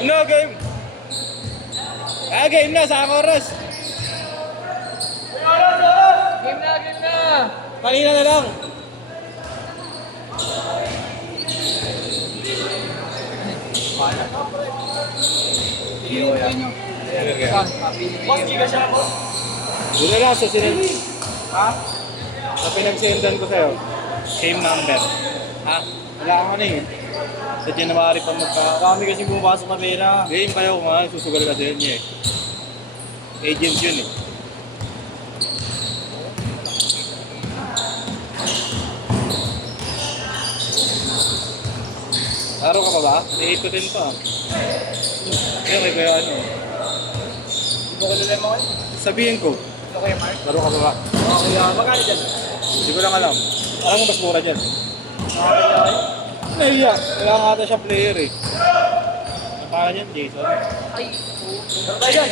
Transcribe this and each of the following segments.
Game na, game! Game na, sa oras! Game na! Kanina na lang! Boss, giga siya, boss. Doon na lang sa Ha? Sa pinag-sendan ko sa'yo. Same number. Ha? Wala ka na eh. Sa January pa Marami kasi bumabasok na pera. Game kayo kumain, susugal ka din niya eh. Agent yun eh. Araw ka pa ba? May 8 to 10 pa. Kaya may kaya ano. Hindi ko kilala mo kayo. Sabihin ko, Ito kayo, Mark. laro ka pa ba? Okay, magkano dyan? Hindi ko lang alam. Alam mo mas mura dyan. Nakakilala kayo? Nahiya. Wala nga ata siya player eh. Ang pangalan niyan, Jason. Ay, pero tayo dyan.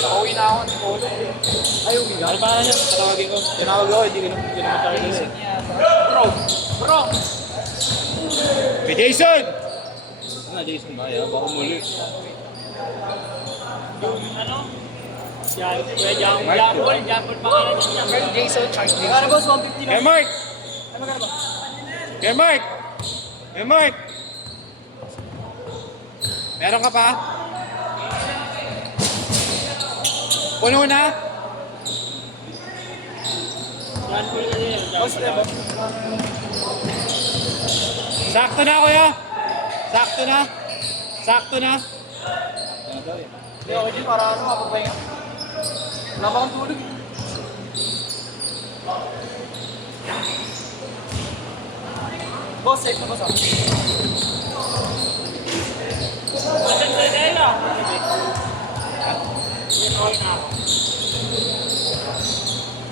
Pauwi na ako ng polo. Ay, uwi ka. Ano pangalan niyan? Tatawagin ko. Tinawag ako, hindi naman tayo nila eh. Bro! Kay Jason! Ano na Jason ba? Baka muli. Ano? Jambol pangalan niya. Jason Charles Jason. Ano boss, 150 na. Hey Mark! Ano magkano ba? Hey Mark! Hey Mark! Meron ka pa? Puno na? Boss, ano ba? Sakto na kuya! Sakto na! Sakto na! Hindi, okay din para ano, mapagpahinga. Wala pa akong tulog. Boss, safe na boss ah. Masan kayo dahil ah?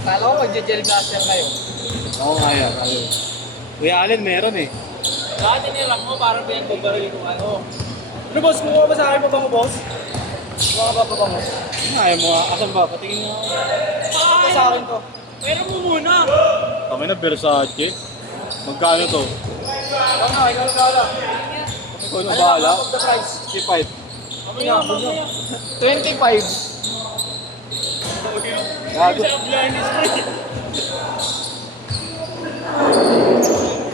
Kala ko mag-gel blaster kayo. Oo nga yan. Kuya Allen meron eh. Bakit nilak mo parang pinagbabaril ko ano? Ano boss, kumuha ba sa akin pa ba mo boss? Kumuha ba ba mo? Ayaw mo nga. Asan ba? Patingin nga. Ito sa akin to. Pero mo muna. Kami na Versace. Magkano to? Ikaw na, ikaw na kala. Ikaw na bahala. Of the price. 65. Kami na, 25. Gago.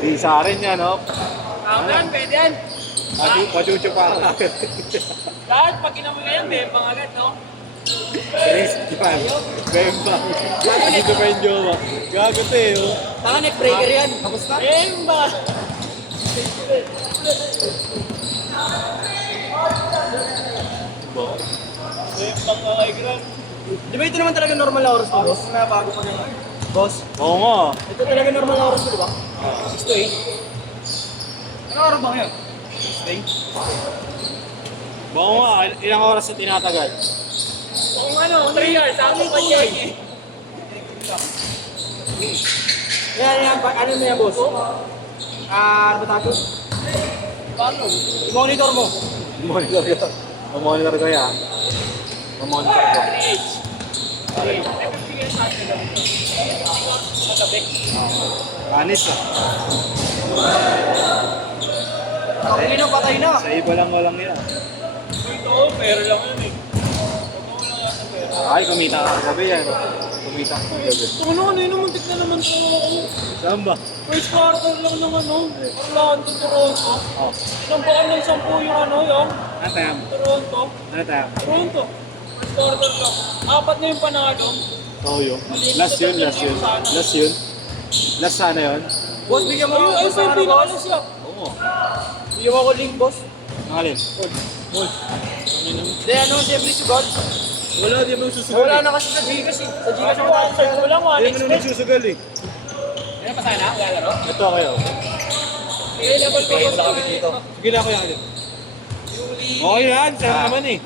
Isa rin yan, no? Kaman, pwede yan. Pachucho pa ako. Lahat, pag kinamay ka yan, bembang agad, no? Christian. Bemba. Dito pa yung jowa. Gago to eh, oh. Taka neckbreaker yan. Tapos na? Bemba! Bembang ka kay Grab. Di ba ito naman talaga normal na oras mo, boss? Na bago pa naman. Boss, Oo nga. ito talaga normal na oras mo, di ba? 6 to 8. Ano oras ba ngayon? 6 to 8? Oo nga. Ilang oras na tinatagal? Kung ano, 3 hours, ako pa siya. Yan, ano na yan, boss? Ano ba tayo? Paano? I-monitor mo. Monitor ko. Monitor ko yan. Monitor ko. Anis ah. Hindi na patay na. Sa iba lang walang yan. Ito, pero lang yun eh. Ay, kumita ka gabi yan. Kumita ka gabi. Ito ano yun, muntik na naman ito ako. Saan ba? First quarter lang ng ano, Orlando, Toronto. Oh. Ilang baan ng 10 yung ano, yung Ano tayo? Toronto. Ano tayo? Toronto. First quarter lang. 4 na yung panalo. Oo yun. Last yun, last yun. Last yun. Last sana yun? Boss, bigyan mo ako sa ano, boss. Oo. Bigyan mo ako link, boss. Nangalin? Hindi, ano, siyempre si God. Wala, di mo susugal Wala na kasi sa Gcash eh. Sa Gcash ako tayo. Wala mo, Di mo na nagsusugal eh. Ano pa sana? Lalaro? Ito kayo. Okay, level pa ko sa kami dito. Sige na kuya. Okay yan, sa'yo naman eh.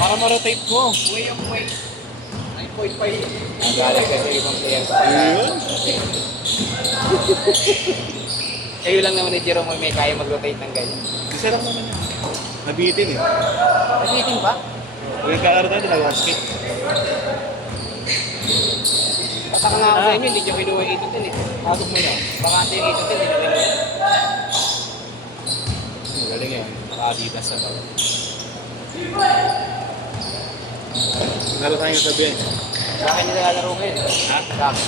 Para ma-rotate mo. Way of way. 9.5. Nagalit kasi ibang player pa. Ayun. Kayo lang naman ni Jerome may kaya mag-rotate ng ganyan. Isa lang naman yan. Nabitin eh. Nag-meeting ba? Huwag nagkalaro tayo, nag-wasket. Pataka nga ako sa inyo, hindi nyo kinuha yung 8 eh. Pasok mo na. Bakante yung 8 hindi nyo kinuha. Galing yan. Adidas na to. Lalo tayong sabihin. Sa akin nila lalaro ngayon. Ha? Sa akin.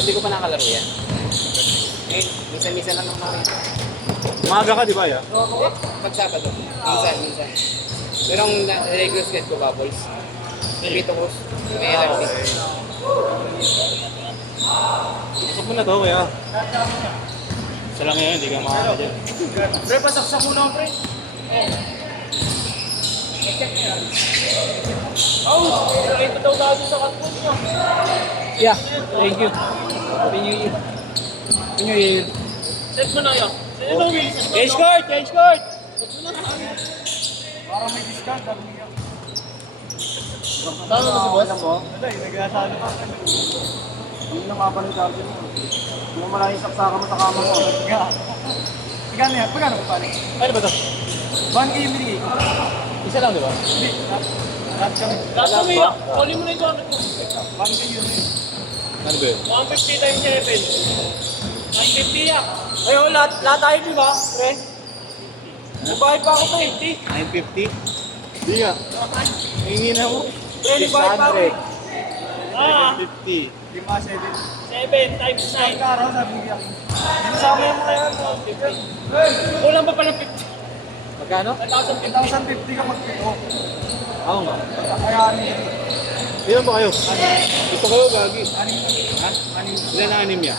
Hindi ko pa nakalaro yan. Ngayon, minsan-minsan lang naman ako. Umaga ka, di ba, ya? Magsabado. Minsan. Pero ang regular skate ko, bubbles. Dito ko, may LRT. Pasok mo na to, kuya. Isa lang ngayon, hindi ka makaka dyan. Pre, pasaksak muna ako, pre. Oh, ito daw dati sa katpon niya. Yeah, thank you. Happy New Year. Happy New Year. Set mo na yan. Set mo, Wilson. Change court! Change court! Para may discount, sabi niya. Tama ba si boss? Wala, nag-asalo ka. Hindi na mapalit sa akin mo. Kung maraming saksaka mo sa kama mo. Pagkano yan? Pagkano ko pala? Ano ba to? 1K yung binigay ko. Isa lang, di ba? Hindi. Lahat kami. Lahat kami, kunin mo na yung gamit mo. 1K yun. Ano ba yun? 150 times 7. 950 yan. Ayun, lahat tayo, di ba? Pre? Nagbayad pa ako pa eh. 950? Hindi nga. Hingin na mo. Pre, nagbayad pa ako eh. Ah, 750. 5, 7. 7 times Isang 9. araw, sabi niya. Kasama yung mga yan. Kulang pa pala 50. Magkano? 1,050 ka magpito. Oo nga. Kaya ano yun? Ilan ba kayo? Gusto kayo, gagi. Anim. Ha? Anim. Ilan na anim niya?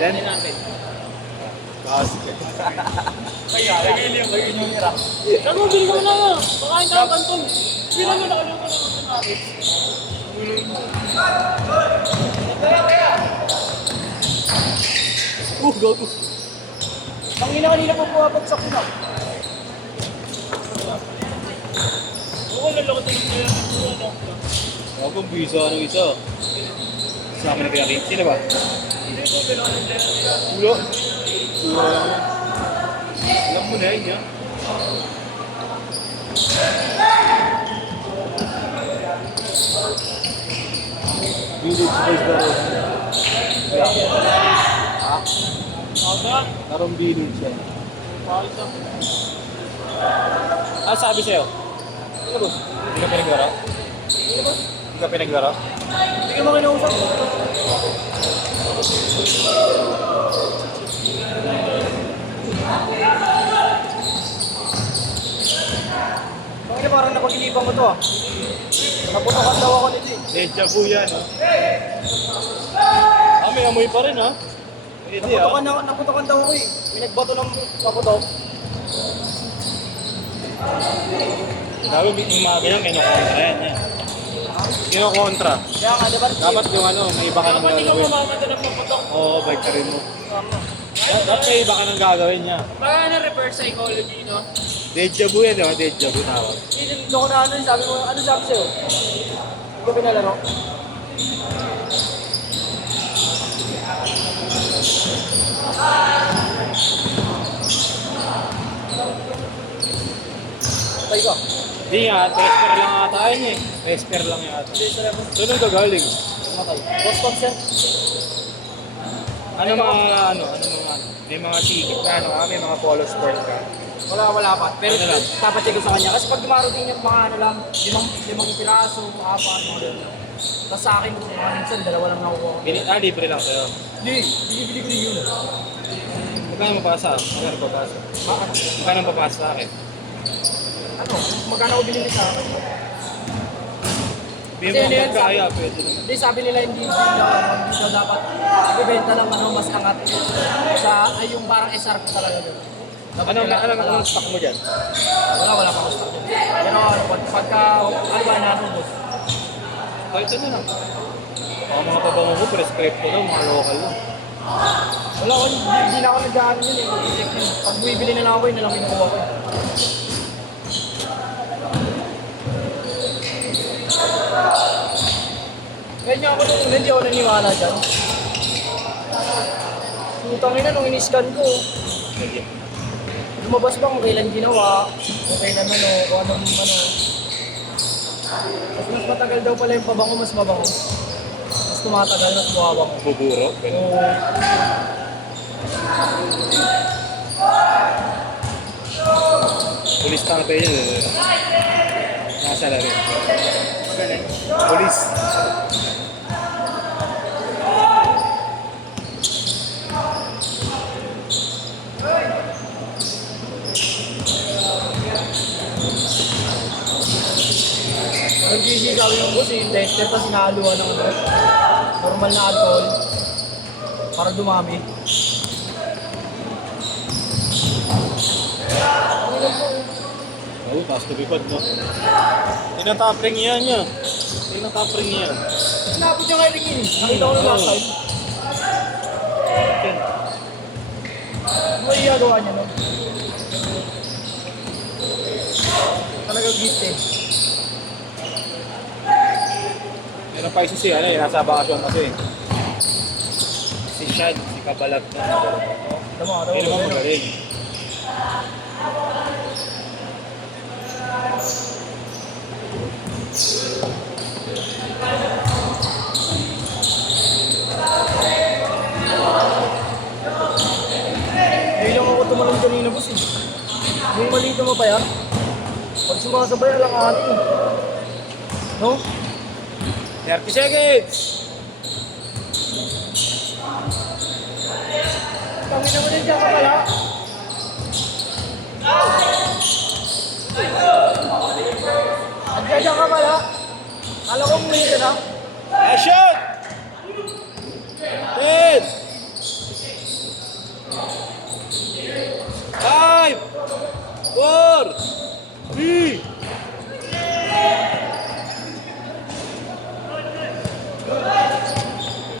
Then, Ilan? Kasi. Kaya yun yung hira. Saan mo, bili ko na nga. Makain ka ng kanton. Bilang mo na kayo ko ng natin. Gago. Tangina kanina po pumapagsak ko na. Oo, nalakot yung kaya ng ano. Gago, bisa ng isa. Sa amin na kaya sino ba? Hindi ko kailangan ng player nila. Ulo. Alam mo na yun, ya. Village boys na rin. Aba, Karong village yan. mahal sa. Ah, sabi sa'yo? Ano boss? Hindi ka pinaglaro? Hindi ka pinaglaro? Hindi ka mga kinausap. Bakit parang napag-inipan ko to ah? Naputokan daw ako nito eh. Deja vu yan. Ah, may amoy pa rin ha? Hindi ah. Naputokan daw ako eh. May nagbato ng paputok. Sabi, yung mga ganyan, kinokontra yan. Kinokontra. Kaya nga, diba? Dapat yung ano, may iba ka nang Dapat ikaw gagawin. mamamanda ng paputok. Oo, bike ka rin mo. Dapat may iba ka nang gagawin niya. Baka na reverse psychology, no? Deja vu yan, di ba? Deja vu tawag. Hindi ko na ano, sabi mo, ano sabi sa'yo? Hindi ko pinalaro. Patay ka. Hindi nga, Vesper lang ata yun eh. Vesper lang yata. Saan ka galing? Matay. Boston sir. Ano mga may mga ticket ka, ano ka, may mga polo sport ka. Wala pa. Pero Ano lang? dapat check ko sa kanya. Kasi pag dumarating yung mga ano lang, limang piraso, apat, mga ganun. Tapos sa akin, mga minsan, dalawa lang nakukuha. Libre lang sa'yo. Hindi, binibili ko din yun. Magkano mapasa? Magkano papasa? Magkano papasa sa akin? Ano, magkano ko binili sa akin? May Kasi ano mga yan, magkaya, pwede naman. Hindi, sabi nila hindi daw dapat ibibenta ng ano, mas angat sa, ay yung parang SRP talaga doon. Anong stock mo dyan? Wala pa ako stock dyan. Pero ano, pagka, ano ba, nanubos? Kahit ano lang. Mga pabango ko, prescribe ko lang, mga local lang. Wala ko, hindi na ako nag-ano yun eh. Check yun. Pag bumibili na lang ako, yun na lang kinukuha ko. Ganyan ako nung hindi ako naniwala dyan. Putang ina nung in-scan ko. Lumabas ba kung kailan ginawa, kung kailan ano, kung anong ano. Mas matagal daw pala yung pabango, mas mabango. Mas tumatagal, mas bumabango. Buburo. Oo. Pulis ka na tayo yun. Nasa na rin. Magaling. Pulis. Nag-GC sabi yung boss, yung tester, tapos sinahaluan ng ano, normal na alcohol para dumami. Oo, taas to bipad, no? Tinatapring yan niya. Tinatapring yan. Sinapit niya kay Ricky. Nakita ko yung last time. Ano yung ginagawa niya, no? Talaga gift eh. Meron pa isa si, ano, nasa bakasyon kasi. Si Shad, si Kabalag na. Tama, Hindi naman magaling. Hindi lang ako tumalong kanina, boss eh. Yung maliit mo pa yan. Pag sumasabay, alangati eh. No? 30 seconds! Kami naman din dyan sa kaya. Andiyan ka pala. Alam ko muli ka na. Ah, shot!